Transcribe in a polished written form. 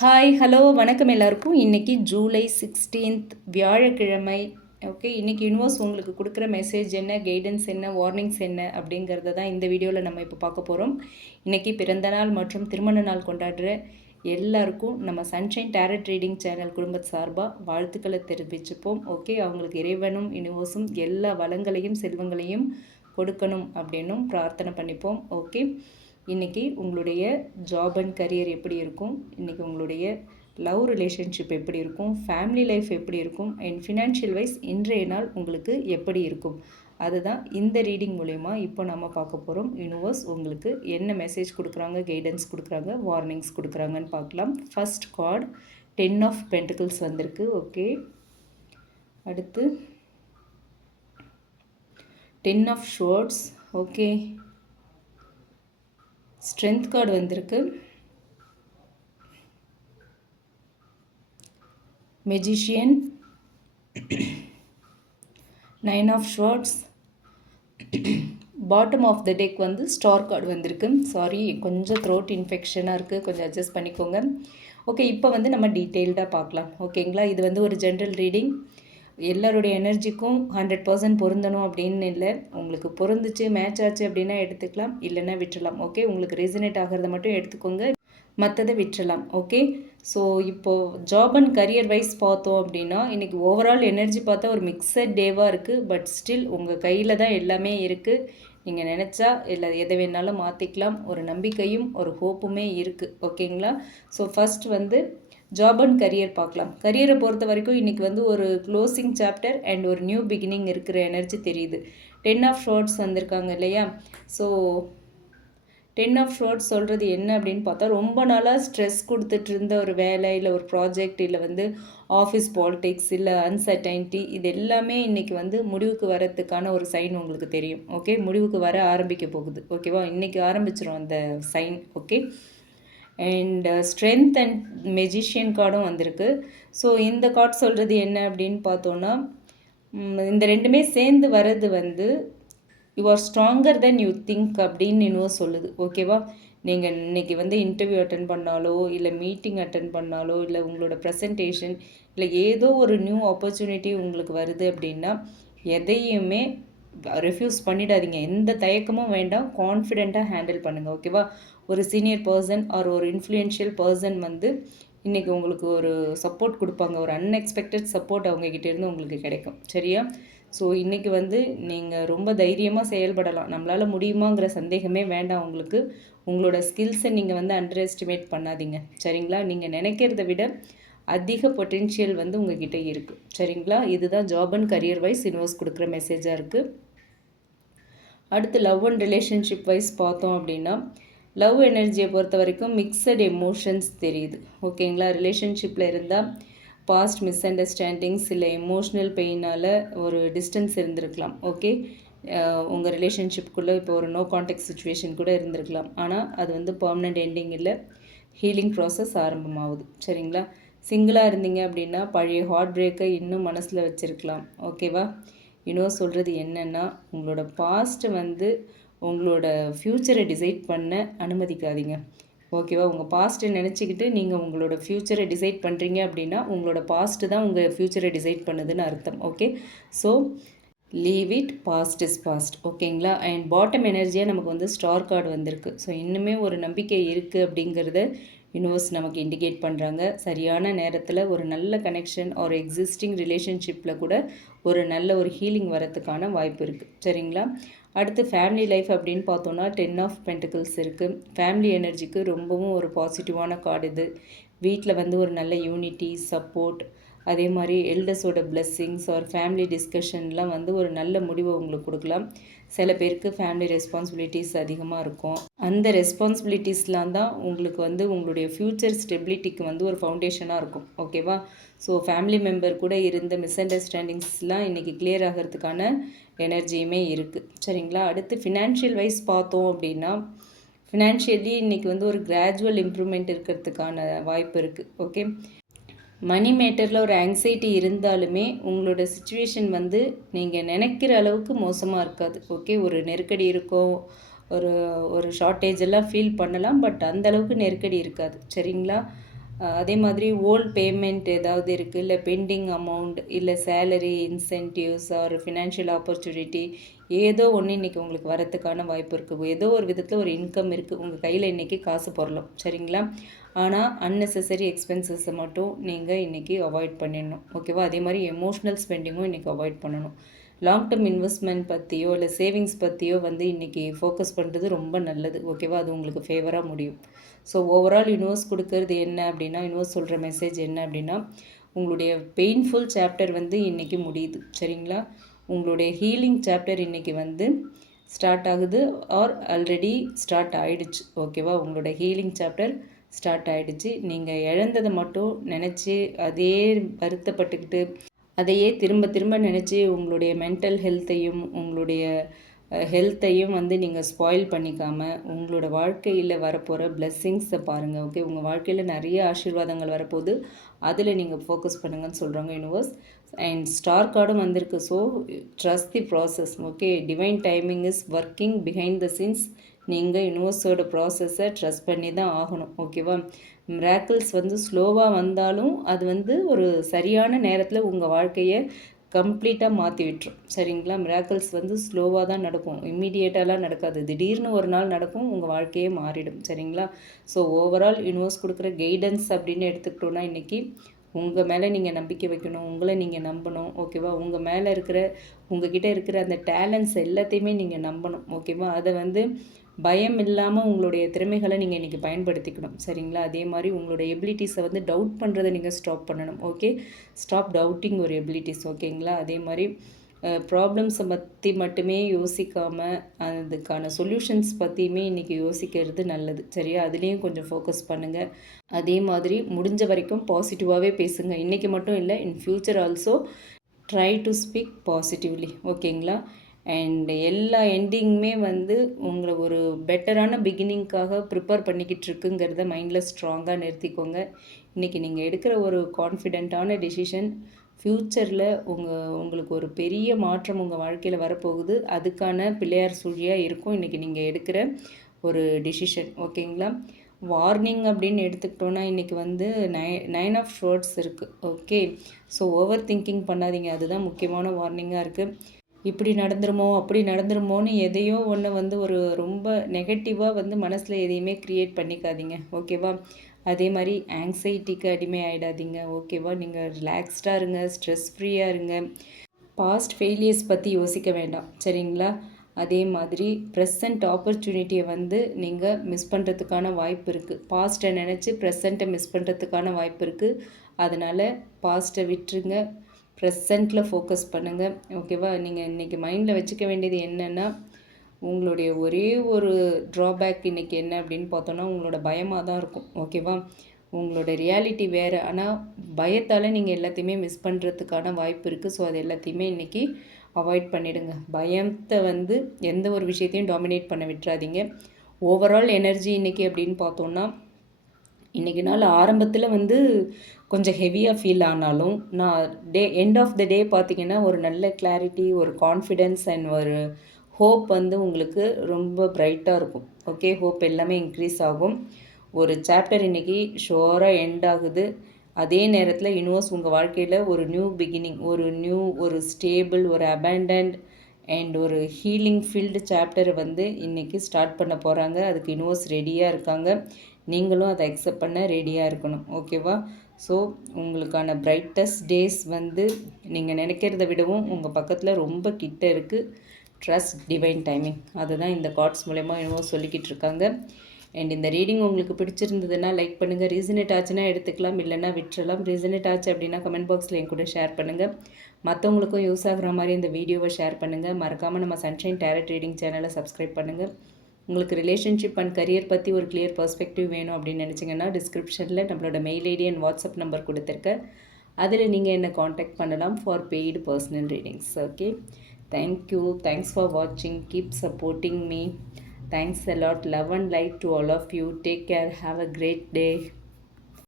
Hi hello வணக்கம் எல்லாருக்கும். இன்றைக்கி ஜூலை 16th வியாழக்கிழமை. ஓகே, இன்றைக்கி யூனிவர்ஸ் உங்களுக்கு கொடுக்குற மெசேஜ் என்ன, கைடன்ஸ் என்ன, வார்னிங்ஸ் என்ன அப்படிங்கிறத தான் இந்த வீடியோவில் நம்ம இப்போ பார்க்க போகிறோம். இன்றைக்கி பிறந்தநாள் மற்றும் திருமண நாள் கொண்டாடுற எல்லாருக்கும் நம்ம சன்ஷைன் டேரட் ரீடிங் சேனல் குடும்பத்து சார்பாக வாழ்த்துக்களை தெரிவிச்சுப்போம். ஓகே, அவங்களுக்கு இறைவனும் யூனிவர்ஸும் எல்லா வளங்களையும் செல்வங்களையும் கொடுக்கணும் அப்படின்னும் பிரார்த்தனை பண்ணிப்போம். ஓகே, இன்றைக்கி உங்களுடைய ஜாப் அண்ட் கரியர் எப்படி இருக்கும், இன்றைக்கி உங்களுடைய லவ் ரிலேஷன்ஷிப் எப்படி இருக்கும், ஃபேமிலி லைஃப் எப்படி இருக்கும், அண்ட் ஃபினான்ஷியல் வைஸ் இன்றைய நாள் உங்களுக்கு எப்படி இருக்கும், அதுதான் இந்த ரீடிங் மூலயமா இப்போ நம்ம பார்க்க போகிறோம். யூனிவர்ஸ் உங்களுக்கு என்ன மெசேஜ் கொடுக்குறாங்க, கைடன்ஸ் கொடுக்குறாங்க, வார்னிங்ஸ் கொடுக்குறாங்கன்னு பார்க்கலாம். ஃபர்ஸ்ட் கார்டு 10 ஆஃப் பென்டிகிள்ஸ் வந்திருக்கு. ஓகே, அடுத்து 10 of swords. Okay, strength card வந்திருக்கு, magician, 9 of swords, bottom of the deck வந்து ஸ்டார் கார்டு வந்திருக்கு. சாரி, கொஞ்சம் த்ரோட் இன்ஃபெக்ஷனாக இருக்குது, கொஞ்சம் அட்ஜஸ்ட் பண்ணிக்கோங்க. ஓகே, இப்போ வந்து நம்ம டீட்டெயில்டாக பார்க்கலாம். ஓகேங்களா, இது வந்து ஒரு ஜென்ரல் ரீடிங். எல்லாருடைய எனர்ஜிக்கும் 100% பொருந்தணும் அப்படின்னு இல்லை. உங்களுக்கு பொருந்துச்சு, மேட்ச் ஆச்சு அப்படின்னா எடுத்துக்கலாம், இல்லைன்னா விட்டுடலாம். ஓகே, உங்களுக்கு ரெசினேட் ஆகிறத மட்டும் எடுத்துக்கோங்க, மற்றதை விட்டுறலாம். ஓகே, ஸோ இப்போது ஜாப் அண்ட் கரியர் வைஸ் பார்த்தோம் அப்படின்னா இன்றைக்கி ஓவரால் எனர்ஜி பார்த்தா ஒரு மிக்சட் டேவாக இருக்குது. பட் ஸ்டில் உங்கள் கையில் தான் எல்லாமே இருக்குது. நீங்கள் நினச்சா இல்லை எதை வேணாலும் மாற்றிக்கலாம். ஒரு நம்பிக்கையும் ஒரு ஹோப்புமே இருக்குது. ஓகேங்களா, ஸோ ஃபஸ்ட் வந்து ஜாப் அண்ட் கரியர் பார்க்கலாம். கரியரை பொறுத்த வரைக்கும் இன்றைக்கி வந்து ஒரு க்ளோசிங் சாப்டர் அண்ட் ஒரு நியூ பிகினிங் இருக்கிற எனர்ஜி தெரியுது. 10 ஆஃப் ஷார்ட்ஸ் வந்திருக்காங்க இல்லையா. ஸோ 10 ஆஃப் ஷார்ட்ஸ் சொல்கிறது என்ன அப்படின்னு பார்த்தா, ரொம்ப நாளாக ஸ்ட்ரெஸ் கொடுத்துட்டு இருந்த ஒரு வேலை, இல்லை ஒரு ப்ராஜெக்ட், இல்லை வந்து ஆஃபீஸ் பாலிடிக்ஸ், இல்லை அன்சர்டைனிட்டி, இது எல்லாமே இன்றைக்கி வந்து முடிவுக்கு வரத்துக்கான ஒரு சைன் உங்களுக்கு தெரியும். ஓகே, முடிவுக்கு வர ஆரம்பிக்க போகுது. ஓகேவா, இன்றைக்கி ஆரம்பிச்சிடும் அந்த sign. Okay, and strength and magician கார்டும் வந்திருக்கு. ஸோ இந்த கார்டு சொல்கிறது என்ன அப்படின்னு பார்த்தோன்னா, இந்த ரெண்டுமே சேர்ந்து வர்றது வந்து you are stronger then you think அப்படின்னு இன்னும் சொல்லுது. ஓகேவா, நீங்கள் இன்றைக்கி வந்து இன்டர்வியூ அட்டன் பண்ணாலோ, இல்லை மீட்டிங் அட்டன் பண்ணாலோ, இல்லை உங்களோட ப்ரெசன்டேஷன், இல்லை ஏதோ ஒரு நியூ ஆப்பர்ச்சுனிட்டி உங்களுக்கு வருது அப்படின்னா எதையுமே ரெஃப்யூஸ் பண்ணிடாதீங்க. எந்த தயக்கமும் வேண்டாம், கான்ஃபிடெண்ட்டாக ஹேண்டில் பண்ணுங்கள். ஓகேவா, ஒரு சீனியர் பர்சன் ஆர் ஒரு இன்ஃப்ளூயன்ஷியல் பர்சன் வந்து இன்றைக்கி உங்களுக்கு ஒரு சப்போர்ட் கொடுப்பாங்க. ஒரு அன்எக்ஸ்பெக்டட் சப்போர்ட் அவங்கக்கிட்டேருந்து உங்களுக்கு கிடைக்கும். சரியா, ஸோ இன்றைக்கி வந்து நீங்கள் ரொம்ப தைரியமாக செயல்படலாம். நம்மளால் முடியுமாங்கிற சந்தேகமே வேண்டாம் உங்களுக்கு. உங்களோட ஸ்கில்ஸை நீங்கள் வந்து அண்டர் எஸ்டிமேட் பண்ணாதீங்க. சரிங்களா, நீங்கள் நினைக்கிறத விட அதிக பொட்டென்ஷியல் வந்து உங்ககிட்ட இருக்குது. சரிங்களா, இதுதான் job and career wise universe கொடுக்குற மெசேஜாக இருக்குது. அடுத்து லவ் அண்ட் ரிலேஷன்ஷிப் வைஸ் பார்த்தோம் அப்படின்னா, லவ் எனர்ஜியை பொறுத்த வரைக்கும் மிக்சட் எமோஷன்ஸ் தெரியுது. ஓகேங்களா, ரிலேஷன்ஷிப்பில் இருந்தால் பாஸ்ட் மிஸ் அண்டர்ஸ்டாண்டிங்ஸ், இல்லை எமோஷ்னல் பெயினால் ஒரு டிஸ்டன்ஸ் இருந்திருக்கலாம். ஓகே, உங்கள் ரிலேஷன்ஷிப்புக்குள்ளே இப்போ ஒரு நோ கான்டாக்ட் சுச்சுவேஷன் கூட இருந்திருக்கலாம். ஆனால் அது வந்து பர்மனெண்ட் எண்டிங் இல்லை, ஹீலிங் ப்ராசஸ் ஆரம்பமாகுது. சரிங்களா, சிங்கிளாக இருந்தீங்க அப்படின்னா பழைய ஹார்ட் பிரேக்கை இன்னும் மனசில் வச்சுருக்கலாம். ஓகேவா, இன்னும் சொல்கிறது என்னென்னா, உங்களோட பாஸ்ட்டை வந்து உங்களோட ஃப்யூச்சரை டிசைட் பண்ண அனுமதிக்காதீங்க. ஓகேவா, உங்கள் பாஸ்ட்டை நினச்சிக்கிட்டு நீங்கள் உங்களோட ஃப்யூச்சரை டிசைட் பண்ணுறீங்க அப்படின்னா உங்களோட பாஸ்ட்டு தான் உங்கள் ஃப்யூச்சரை டிசைட் பண்ணுதுன்னு அர்த்தம். Okay, so leave it, past is past. ஓகேங்களா, அண்ட் பாட்டம் எனர்ஜியாக நமக்கு வந்து ஸ்டார் கார்டு வந்திருக்கு. ஸோ இன்னுமே ஒரு நம்பிக்கை இருக்குது அப்படிங்கிறத யூனிவர்ஸ் நமக்கு இண்டிகேட் பண்ணுறாங்க. சரியான நேரத்தில் ஒரு நல்ல கனெக்ஷன் ஒரு எக்ஸிஸ்டிங் ரிலேஷன்ஷிப்பில் கூட ஒரு நல்ல ஒரு ஹீலிங் வரத்துக்கான வாய்ப்பு இருக்குது. சரிங்களா, அடுத்து ஃபேமிலி லைஃப் அப்படின்னு பார்த்தோன்னா 10 ஆஃப் பென்டிகிள்ஸ் இருக்குது. ஃபேமிலி எனர்ஜிக்கு ரொம்பவும் ஒரு பாசிட்டிவான கார்டு இது. வீட்டில் வந்து ஒரு நல்ல யூனிட்டி, சப்போர்ட், அதே மாதிரி எல்டர்ஸோட பிளெஸ்ஸிங்ஸ் ஒரு ஃபேமிலி டிஸ்கஷன்லாம் வந்து ஒரு நல்ல முடிவை உங்களுக்கு கொடுக்கலாம். சில பேருக்கு ஃபேமிலி ரெஸ்பான்சிபிலிட்டிஸ் அதிகமாக இருக்கும். அந்த ரெஸ்பான்சிபிலிட்டிஸ்லாம் தான் உங்களுக்கு வந்து உங்களுடைய ஃப்யூச்சர் ஸ்டெபிலிட்டிக்கு வந்து ஒரு ஃபவுண்டேஷனாக இருக்கும். ஓகேவா, ஸோ ஃபேமிலி மெம்பர் கூட இருந்த மிஸ் அண்டர்ஸ்டாண்டிங்ஸ்லாம் இன்றைக்கி கிளியர் ஆகிறதுக்கான எனர்ஜியுமே இருக்குது. சரிங்களா, அடுத்து ஃபினான்ஷியல் வைஸ் பார்த்தோம் அப்படின்னா, ஃபினான்ஷியலி இன்றைக்கி வந்து ஒரு கிராஜுவல் இம்ப்ரூவ்மெண்ட் இருக்கிறதுக்கான வாய்ப்பு இருக்குது. ஓகே, மணி மேட்டரில் ஒரு ஆங்ஸைட்டி இருந்தாலுமே உங்களோட சுச்சுவேஷன் வந்து நீங்கள் நினைக்கிற அளவுக்கு மோசமாக இருக்காது. ஓகே, ஒரு நெருக்கடி இருக்கும், ஒரு ஒரு ஷார்ட்டேஜ் எல்லாம் ஃபீல் பண்ணலாம், பட் அந்தளவுக்கு நெருக்கடி இருக்காது. சரிங்களா, அதே மாதிரி ஓல்ட் பேமெண்ட் ஏதாவது இருக்குது, இல்லை பெண்டிங் அமௌண்ட், இல்லை salary incentives R financial opportunity, ஏதோ ஒன்று இன்றைக்கி உங்களுக்கு வரத்துக்கான வாய்ப்பு இருக்குது. ஏதோ ஒரு விதத்தில் ஒரு இன்கம் இருக்குது, உங்கள் கையில் இன்றைக்கி காசு பொருளும், சரிங்களா? ஆனால் அன்னெசரி எக்ஸ்பென்சஸை மட்டும் நீங்கள் இன்றைக்கி அவாய்ட் பண்ணிடணும், ஓகேவா? அதே மாதிரி எமோஷ்னல் ஸ்பெண்டிங்கும் இன்றைக்கி அவாய்ட் பண்ணணும். லாங் டேர்ம் இன்வெஸ்ட்மெண்ட் பற்றியோ இல்லை சேவிங்ஸ் பற்றியோ வந்து இன்றைக்கி ஃபோக்கஸ் பண்ணுறது ரொம்ப நல்லது, ஓகேவா? அது உங்களுக்கு ஃபேவராக முடியும். ஸோ ஓவரால் யூனிவர்ஸ் கொடுக்கறது என்ன அப்படின்னா, யூனிவர்ஸ் சொல்கிற மெசேஜ் என்ன அப்படின்னா, உங்களுடைய பெயின்ஃபுல் சாப்டர் வந்து இன்றைக்கி முடியுது, சரிங்களா? உங்களுடைய ஹீலிங் சாப்டர் இன்றைக்கி வந்து ஸ்டார்ட் ஆகுது ஆர் ஆல்ரெடி ஸ்டார்ட் ஆகிடுச்சு, ஓகேவா? உங்களோட ஹீலிங் சாப்டர் ஸ்டார்ட் ஆகிடுச்சு. நீங்கள் இழந்ததை மட்டும் நினச்சி அதே வருத்தப்பட்டுக்கிட்டு அதையே திரும்ப திரும்ப நினச்சி உங்களுடைய மென்டல் ஹெல்த்தையும் உங்களுடைய ஹெல்த்தையும் வந்து நீங்கள் ஸ்பாயில் பண்ணிக்காமல் உங்களோட வாழ்க்கையில் வரப்போகிற பிளெஸ்ஸிங்ஸை பாருங்கள், ஓகே? உங்கள் வாழ்க்கையில் நிறைய ஆசீர்வாதங்கள் வரப்போகுது, அதில் நீங்கள் ஃபோக்கஸ் பண்ணுங்கன்னு சொல்கிறாங்க யூனிவர்ஸ். அண்ட் ஸ்டார் கார்டும் வந்திருக்கு. So trust the process, okay? Divine timing is working behind the scenes. நீங்கள் யூனிவர்ஸோட ப்ராசஸை ட்ரஸ்ட் பண்ணி தான் ஆகணும், ஓகேவா? மிராக்கிள்ஸ் வந்து ஸ்லோவாக வந்தாலும் அது வந்து ஒரு சரியான நேரத்தில் உங்கள் வாழ்க்கையை கம்ப்ளீட்டாக மாற்றி விட்டுரும், சரிங்களா? மிராக்கிள்ஸ் வந்து ஸ்லோவாக தான் நடக்கும், இம்மீடியேட்டாலாம் நடக்காது. திடீர்னு ஒரு நாள் நடக்கும், உங்கள் வாழ்க்கையே மாறிடும், சரிங்களா? ஸோ ஓவரால் யூனிவர்ஸ் கொடுக்குற கைடன்ஸ் அப்படின்னு எடுத்துக்கிட்டோன்னா, இன்றைக்கி உங்கள் மேலே நீங்கள் நம்பிக்கை வைக்கணும், உங்களை நீங்கள் நம்பணும், ஓகேவா? உங்கள் மேலே இருக்கிற உங்ககிட்ட இருக்கிற அந்த டேலண்ட்ஸ் எல்லாத்தையுமே நீங்கள் நம்பணும், ஓகேவா? அதை வந்து பயம் இல்லாமல் உங்களுடைய திறமைகளை நீங்கள் இன்றைக்கி பயன்படுத்திக்கணும், சரிங்களா? அதே மாதிரி உங்களோட எபிலிட்டிஸை வந்து டவுட் பண்ணுறதை நீங்கள் ஸ்டாப் பண்ணணும், ஓகே? ஸ்டாப் டவுட்டிங் ஒரு எபிலிட்டிஸ், ஓகேங்களா? அதே மாதிரி ப்ராப்ளம்ஸை பற்றி மட்டுமே யோசிக்காமல் அதுக்கான சொல்யூஷன்ஸ் பற்றியுமே இன்றைக்கி யோசிக்கிறது நல்லது, சரியா? அதுலேயும் கொஞ்சம் ஃபோக்கஸ் பண்ணுங்கள். அதே மாதிரி முடிஞ்ச வரைக்கும் பாசிட்டிவாகவே பேசுங்க, இன்றைக்கி மட்டும் இல்லை, இன் future also try to speak positively, ஓகேங்களா? அண்ட் எல்லா எண்டிங்குமே வந்து உங்களை ஒரு பெட்டரான பிகினிங்காக ப்ரிப்பேர் பண்ணிக்கிட்டு இருக்குங்கிறத மைண்டில் ஸ்ட்ராங்காக நிறுத்திக்கோங்க. இன்றைக்கி நீங்கள் எடுக்கிற ஒரு கான்ஃபிடெண்ட்டான டெசிஷன் ஃப்யூச்சரில் உங்களுக்கு ஒரு பெரிய மாற்றம் உங்கள் வாழ்க்கையில் வரப்போகுது, அதுக்கான பிள்ளையார் சுழியாக இருக்கும் இன்றைக்கி நீங்கள் எடுக்கிற ஒரு டெசிஷன், ஓகேங்களா? வார்னிங் அப்படின்னு எடுத்துக்கிட்டோன்னா இன்றைக்கி வந்து நைன் ஆஃப் ஷோர்ட்ஸ் இருக்குது, ஓகே? ஸோ ஓவர் திங்கிங் பண்ணாதீங்க, அதுதான் முக்கியமான வார்னிங்காக இருக்குது. இப்படி நடந்துருமோ அப்படி நடந்துருமோன்னு எதையோ ஒன்று வந்து ஒரு ரொம்ப நெகட்டிவாக வந்து மனசில் எதையுமே க்ரியேட் பண்ணிக்காதீங்க, ஓகேவா? அதே மாதிரி ஆங்ஸைட்டிக்கு அடிமை ஆகிடாதீங்க, ஓகேவா? நீங்கள் ரிலாக்ஸ்டாக இருங்க, ஸ்ட்ரெஸ் ஃப்ரீயாக இருங்க, பாஸ்ட் ஃபெயிலியர்ஸ் பற்றி யோசிக்க வேண்டாம், சரிங்களா? அதே மாதிரி ப்ரெசண்ட் ஆப்பர்ச்சுனிட்டியை வந்து நீங்கள் மிஸ் பண்ணுறதுக்கான வாய்ப்பு இருக்குது. பாஸ்ட்டை நினச்சி ப்ரெசண்ட்டை மிஸ் பண்ணுறதுக்கான வாய்ப்பு இருக்குது. அதனால் பாஸ்ட்டை விட்டுருங்க, ப்ரெசண்ட்டில் ஃபோக்கஸ் பண்ணுங்கள், ஓகேவா? நீங்கள் இன்றைக்கி மைண்டில் வச்சுக்க வேண்டியது என்னென்னா, உங்களுடைய ஒரே ஒரு ட்ராபேக் இன்றைக்கி என்ன அப்படின்னு பார்த்தோன்னா, உங்களோட பயமாக தான் இருக்கும், ஓகேவா? உங்களோட ரியாலிட்டி வேறு, ஆனால் பயத்தால் நீங்கள் எல்லாத்தையுமே மிஸ் பண்ணுறதுக்கான வாய்ப்பு இருக்குது. ஸோ அது எல்லாத்தையுமே இன்றைக்கி அவாய்ட் பண்ணிவிடுங்க. பயத்தை வந்து எந்த ஒரு விஷயத்தையும் டாமினேட் பண்ண விட்டுறாதீங்க. ஓவரால் எனர்ஜி இன்றைக்கி அப்படின்னு பார்த்தோன்னா, இன்றைக்கி நாள் ஆரம்பத்தில் வந்து கொஞ்சம் ஹெவியாக ஃபீல் ஆனாலும் நான் எண்ட் ஆஃப் த டே பார்த்திங்கன்னா ஒரு நல்ல கிளாரிட்டி, ஒரு கான்ஃபிடென்ஸ் அண்ட் ஒரு ஹோப் வந்து உங்களுக்கு ரொம்ப பிரைட்டாக இருக்கும், ஓகே? ஹோப் எல்லாமே இன்க்ரீஸ் ஆகும். ஒரு சாப்டர் இன்றைக்கி ஷோராக எண்ட் ஆகுது. அதே நேரத்தில் யூனிவர்ஸ் உங்கள் வாழ்க்கையில் ஒரு நியூ பிகினிங், ஒரு ஸ்டேபிள், ஒரு அபேண்டன்ட் அண்ட் ஒரு ஹீலிங் ஃபீல்டு சாப்டரை வந்து இன்றைக்கி ஸ்டார்ட் பண்ண போகிறாங்க. அதுக்கு யூனிவர்ஸ் ரெடியாக இருக்காங்க, நீங்களும் அதை அக்செப்ட் பண்ண ரெடியாக இருக்கணும், ஓகேவா? ஸோ உங்களுக்கான பிரைட்டஸ்ட் டேஸ் வந்து நீங்கள் நினைக்கிறத விடவும் உங்கள் பக்கத்தில் ரொம்ப கிட்ட இருக்குது. ட்ரஸ்ட் டிவைன் டைமிங், அதுதான் இந்த கார்ட்ஸ் மூலமா யூனிவர்ஸ் சொல்லிக்கிட்டு இருக்காங்க. அண்ட் இந்த ரீடிங் உங்களுக்கு பிடிச்சிருந்ததுன்னா லைக் பண்ணுங்கள், ரீசனேட் ஆச்சுன்னா எடுத்துக்கலாம், இல்லைன்னா விட்டுறலாம். ரீசனேட் ஆச்சு அப்படின்னா கமெண்ட் பாக்ஸில் என் கூட ஷேர் பண்ணுங்கள். மற்றவங்களுக்கும் யூஸ் ஆகிற மாதிரி இந்த வீடியோவை ஷேர் பண்ணுங்கள். மறக்காமல் நம்ம சன்ஷைன் டேரட் ரீடிங் சேனலை சப்ஸ்கிரைப் பண்ணுங்கள். உங்களுக்கு ரிலேஷன்ஷிப் அண்ட் கரியர் பற்றி ஒரு கிளியர் பர்ஸ்பெக்டிவ் வேணும் அப்படின்னு நினச்சிங்கன்னா டிஸ்கிரிப்ஷனில் நம்மளோட mail ID and WhatsApp number கொடுத்துருக்கேன், அதில் நீங்கள் என்னை காண்டாக்ட் பண்ணலாம் for paid personal readings, okay? Thank you, thanks for வாட்சிங், keep supporting me. Thanks a lot. Love and light to all of you. Take care. Have a great day.